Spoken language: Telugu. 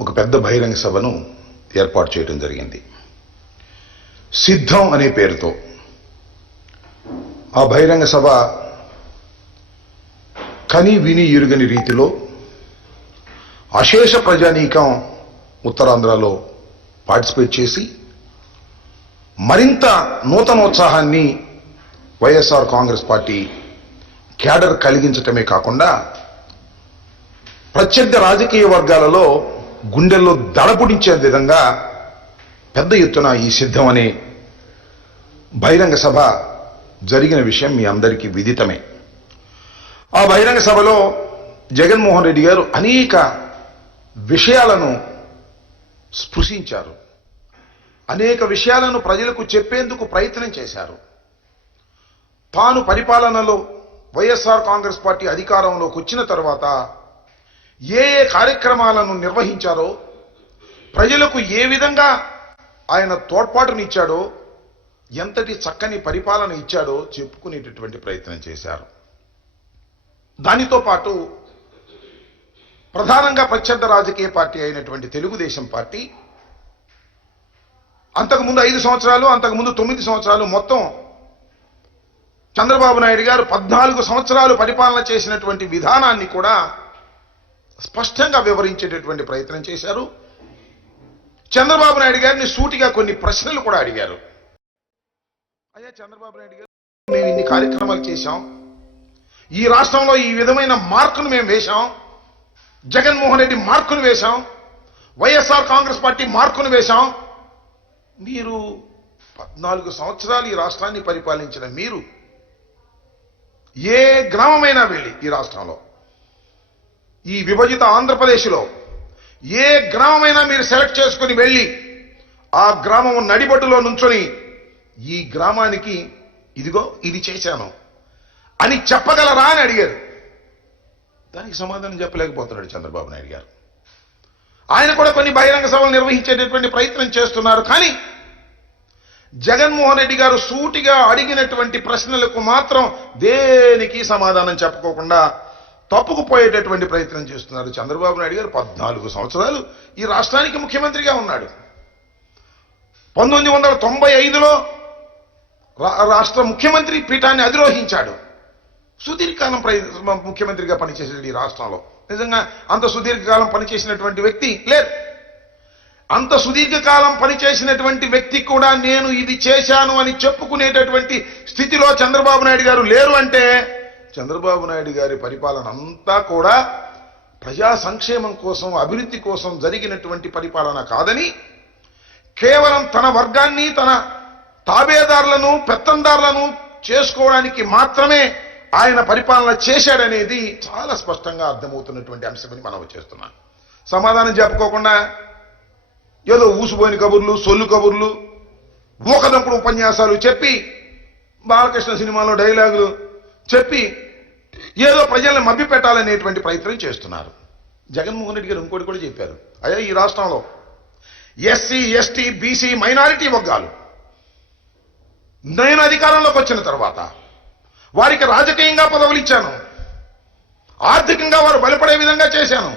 ఒక పెద్ద బహిరంగ సభను ఏర్పాటు చేయడం జరిగింది. సిద్ధం అనే పేరుతో ఆ బహిరంగ సభ కని విని ఎరుగని రీతిలో అశేష ప్రజానీకం ఉత్తరాంధ్రలో పార్టిసిపేట్ చేసి మరింత నూతనోత్సాహాన్ని వైఎస్ఆర్ కాంగ్రెస్ పార్టీ క్యాడర్ కలిగించటమే కాకుండా ప్రత్యర్థి రాజకీయ వర్గాలలో గుండెల్లో దడపుడించే విధంగా పెద్ద ఎత్తున ఈ సిద్ధం అనే బహిరంగ సభ జరిగిన విషయం మీ అందరికీ విదితమే. ఆ బహిరంగ సభలో జగన్మోహన్ రెడ్డి గారు అనేక విషయాలను స్పృశించారు, అనేక విషయాలను ప్రజలకు చెప్పేందుకు ప్రయత్నం చేశారు. తాను పరిపాలనలో వైఎస్ఆర్ కాంగ్రెస్ పార్టీ అధికారంలోకి వచ్చిన తర్వాత ఏ ఏ కార్యక్రమాలను నిర్వహించారో, ప్రజలకు ఏ విధంగా ఆయన తోడ్పాటునిచ్చాడో, ఎంతటి చక్కని పరిపాలన ఇచ్చాడో చెప్పుకునేటటువంటి ప్రయత్నం చేశారు. దానితో పాటు ప్రధానంగా ప్రత్యర్థ రాజకీయ పార్టీ అయినటువంటి తెలుగుదేశం పార్టీ అంతకుముందు 5 సంవత్సరాలు, అంతకుముందు 9 సంవత్సరాలు, మొత్తం చంద్రబాబు నాయుడు గారు 14 సంవత్సరాలు పరిపాలన చేసినటువంటి విధానాన్ని కూడా స్పష్టంగా వివరించేటటువంటి ప్రయత్నం చేశారు. చంద్రబాబు నాయుడు గారిని సూటిగా కొన్ని ప్రశ్నలు కూడా అడిగారు. అయ్యా చంద్రబాబు నాయుడు గారు, మేము ఇన్ని కార్యక్రమాలు చేశాం, ఈ రాష్ట్రంలో ఈ విధమైన మార్కును మేము వేశాం, జగన్మోహన్ రెడ్డి మార్కును వేశాం, వైఎస్ఆర్ కాంగ్రెస్ పార్టీ మార్కును వేశాం, మీరు 14 సంవత్సరాలు ఈ రాష్ట్రాన్ని పరిపాలించిన మీరు ఏ గ్రామమైనా వెళ్ళి ఈ రాష్ట్రంలో, ఈ విభజిత ఆంధ్రప్రదేశ్లో ఏ గ్రామమైనా మీరు సెలెక్ట్ చేసుకుని వెళ్ళి ఆ గ్రామం నడిబొడ్డులో నుంచొని ఈ గ్రామానికి ఇదిగో ఇది చేశాను అని చెప్పగలరా అని అడిగారు. దానికి సమాధానం చెప్పలేకపోతున్నాడు చంద్రబాబు నాయుడు గారు. ఆయన కూడా కొన్ని బహిరంగ సభలు నిర్వహించేటటువంటి ప్రయత్నం చేస్తున్నారు. కానీ జగన్మోహన్ రెడ్డి గారు సూటిగా అడిగినటువంటి ప్రశ్నలకు మాత్రం దేనికి సమాధానం చెప్పుకోకుండా తప్పుకుపోయేటటువంటి ప్రయత్నం చేస్తున్నారు. చంద్రబాబు నాయుడు గారు 14 సంవత్సరాలు ఈ రాష్ట్రానికి ముఖ్యమంత్రిగా ఉన్నాడు. 1995లో రాష్ట్ర ముఖ్యమంత్రి పీఠాన్ని అధిరోహించాడు. సుదీర్ఘకాలం ముఖ్యమంత్రిగా పనిచేసాడు ఈ రాష్ట్రంలో. నిజంగా అంత సుదీర్ఘకాలం పనిచేసినటువంటి వ్యక్తి లేరు. అంత సుదీర్ఘకాలం పనిచేసినటువంటి వ్యక్తి కూడా నేను ఇది చేశాను అని చెప్పుకునేటటువంటి స్థితిలో చంద్రబాబు నాయుడు గారు లేరు అంటే చంద్రబాబు నాయుడు గారి పరిపాలన అంతా కూడా ప్రజా సంక్షేమం కోసం, అభివృద్ధి కోసం జరిగినటువంటి పరిపాలన కాదని, కేవలం తన వర్గాన్ని, తన తాబేదారులను, పెత్తందారులను చేసుకోవడానికి మాత్రమే ఆయన పరిపాలన చేశాడనేది చాలా స్పష్టంగా అర్థమవుతున్నటువంటి అంశమని మనం చేస్తున్నాం. సమాధానం చెప్పుకోకుండా ఏదో ఊసిపోయిన కబుర్లు, సొల్లు కబుర్లు, ఊకదంపుడు ఉపన్యాసాలు చెప్పి, బాలకృష్ణ సినిమాలో డైలాగులు చెప్పి ఏదో ప్రజల్ని మభ్య పెట్టాలనేటువంటి ప్రయత్నం చేస్తున్నారు. జగన్మోహన్ రెడ్డి గారు ఇంకోటి కూడా చెప్పారు. అయ్యా ఈ రాష్ట్రంలో ఎస్సీ, ఎస్టీ, బీసీ, మైనారిటీ వర్గాలు నేను అధికారంలోకి వచ్చిన తర్వాత వారికి రాజకీయంగా పదవులు ఇచ్చాను, ఆర్థికంగా వారు బలపడే విధంగా చేశాను,